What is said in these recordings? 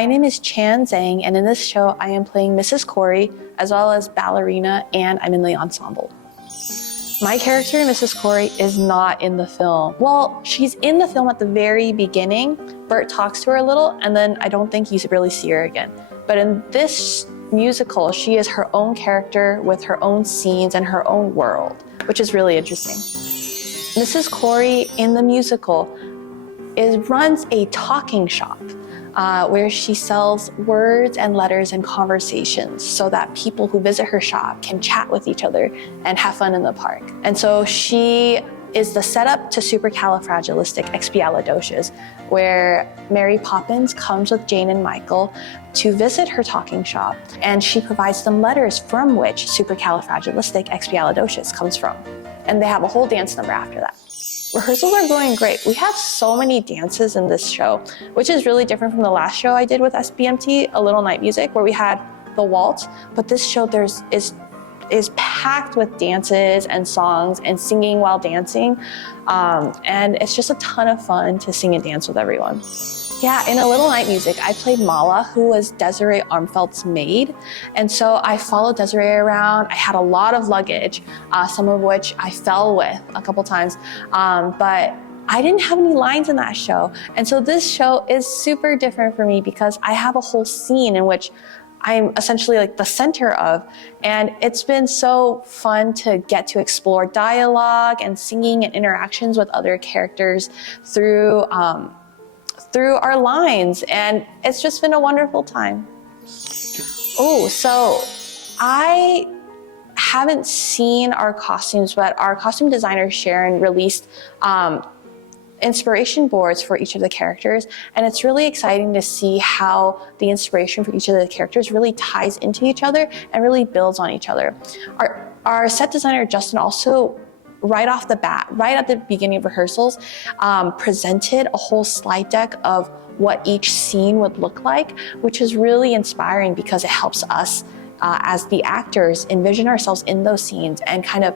My name is Qian Zhang, and in this show, I am playing Mrs. Corry, as well as ballerina, and I'm in the ensemble. My character, Mrs. Corry, is not in the film. Well, she's in the film at the very beginning. Bert talks to her a little, and then I don't think you really see her again. But in this musical, she is her own character with her own scenes and her own world, which is really interesting. Mrs. Corry in the musical runs a talking shop where she sells words and letters and conversations so that people who visit her shop can chat with each other and have fun in the park. And so she is the setup to Supercalifragilisticexpialidocious, where Mary Poppins comes with Jane and Michael to visit her talking shop, and she provides them letters from which Supercalifragilisticexpialidocious comes from. And they have a whole dance number after that. Rehearsals are going great. We have so many dances in this show, which is really different from the last show I did with SBMT, A Little Night Music, where we had the waltz. But this show is packed with dances and songs and singing while dancing. And it's just a ton of fun to sing and dance with everyone. Yeah, in A Little Night Music, I played Mala, who was Desiree Armfeldt's maid. And so I followed Desiree around. I had a lot of luggage, some of which I fell with a couple times. But I didn't have any lines in that show. And so this show is super different for me because I have a whole scene in which I'm essentially like the center of. And it's been so fun to get to explore dialogue and singing and interactions with other characters through our lines, and it's just been a wonderful time. Oh, so I haven't seen our costumes, but our costume designer, Sharon, released inspiration boards for each of the characters, and it's really exciting to see how the inspiration for each of the characters really ties into each other and really builds on each other. Our set designer, Justin, also right off the bat, right at the beginning of rehearsals, presented a whole slide deck of what each scene would look like, which is really inspiring because it helps us as the actors envision ourselves in those scenes and kind of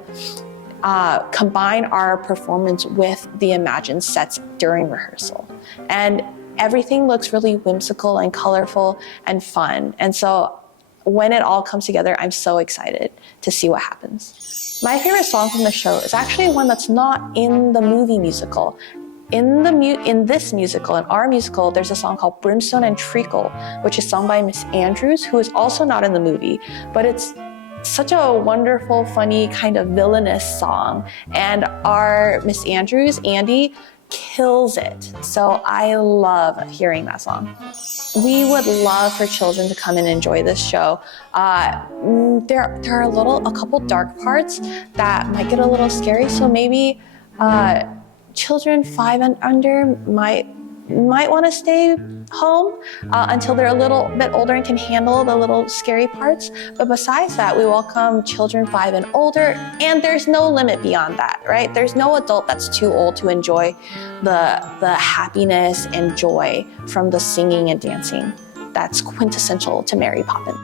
combine our performance with the imagined sets during rehearsal. And everything looks really whimsical and colorful and fun. And so when it all comes together, I'm so excited to see what happens. My favorite song from the show is actually one that's not in the movie musical. In this musical, in our musical, there's a song called Brimstone and Treacle, which is sung by Miss Andrews, who is also not in the movie, but it's such a wonderful, funny, kind of villainous song. And our Miss Andrews, Andy, kills it. So I love hearing that song. We would love for children to come and enjoy this show. There are a couple dark parts that might get a little scary, so maybe children 5 and under might want to stay home until they're a little bit older and can handle the little scary parts. But besides that, we welcome children 5 and older, and there's no limit beyond that, right? There's no adult that's too old to enjoy the happiness and joy from the singing and dancing that's quintessential to Mary Poppins.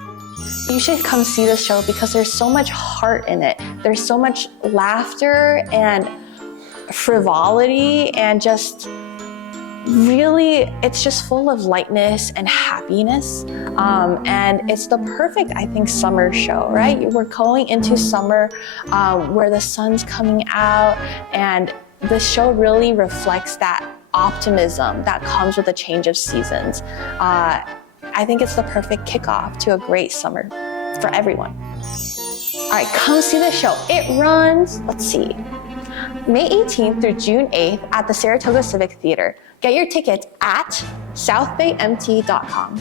You should come see this show because there's so much heart in it. There's so much laughter and frivolity and just really, it's just full of lightness and happiness. And it's the perfect, I think, summer show, right? We're going into summer where the sun's coming out, and the show really reflects that optimism that comes with a change of seasons. I think it's the perfect kickoff to a great summer for everyone. All right, come see the show. It runs, let's see, May 18th through June 8th at the Saratoga Civic Theater. Get your tickets at southbaymt.com.